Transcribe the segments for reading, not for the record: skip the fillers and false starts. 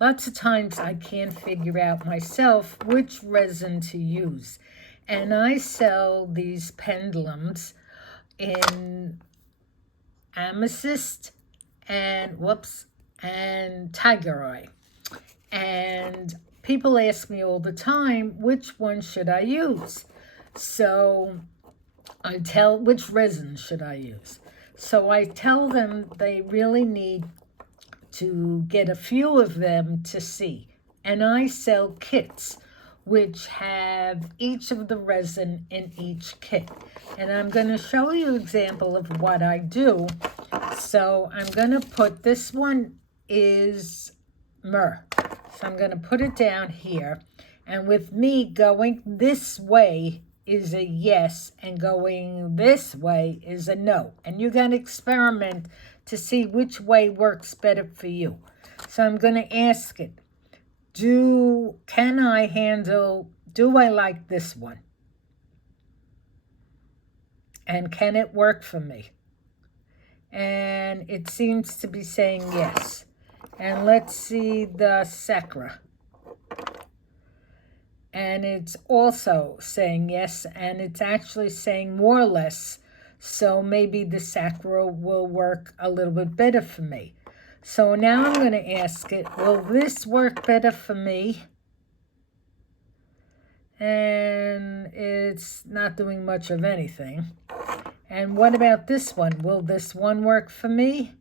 lots of times I can't figure out myself which resin to use. And I sell these pendulums in amethyst and tiger eye. And people ask me all the time, which one should I use? So I tell, which resin should I use? So I tell them they really need to get a few of them to see. And I sell kits which have each of the resin in each kit. And I'm going to show you an example of what I do. So I'm going to put, this one is myrrh. So I'm going to put it down here. And with me going this way is a yes, and going this way is a no. And you're going to experiment to see which way works better for you. So I'm going to ask it, do I like this one? And can it work for me? And it seems to be saying yes. And let's see the sacra. And it's also saying yes, and it's actually saying more or less, so maybe the sacra will work a little bit better for me. So now I'm going to ask it, will this work better for me? And it's not doing much of anything. And what about this one? Will this one work for me?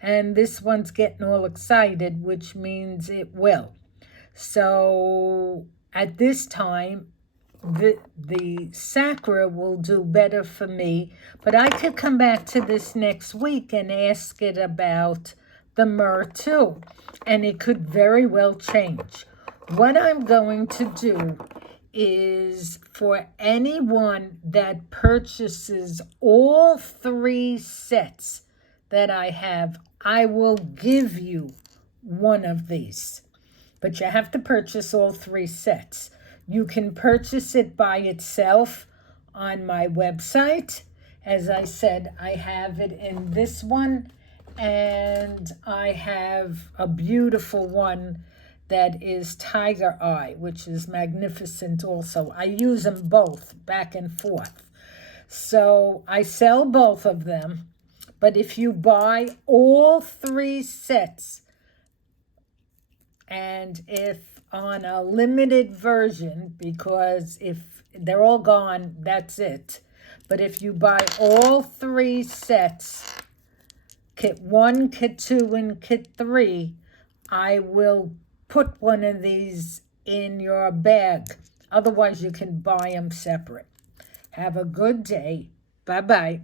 And this one's getting all excited, which means it will. So at this time, the sacra will do better for me, but I could come back to this next week and ask it about the myrrh too, and it could very well change. What I'm going to do is, for anyone that purchases all 3 sets that I have, I will give you one of these. But you have to purchase all 3 sets. You can purchase it by itself on my website. As I said, I have it in this one, and I have a beautiful one that is tiger eye, which is magnificent also. I use them both back and forth. So I sell both of them, but if you buy all 3 sets, and if on a limited version, because if they're all gone, that's it. But if you buy all 3 sets, kit 1, kit 2, and kit 3, I will put one of these in your bag. Otherwise, you can buy them separate. Have a good day. Bye-bye.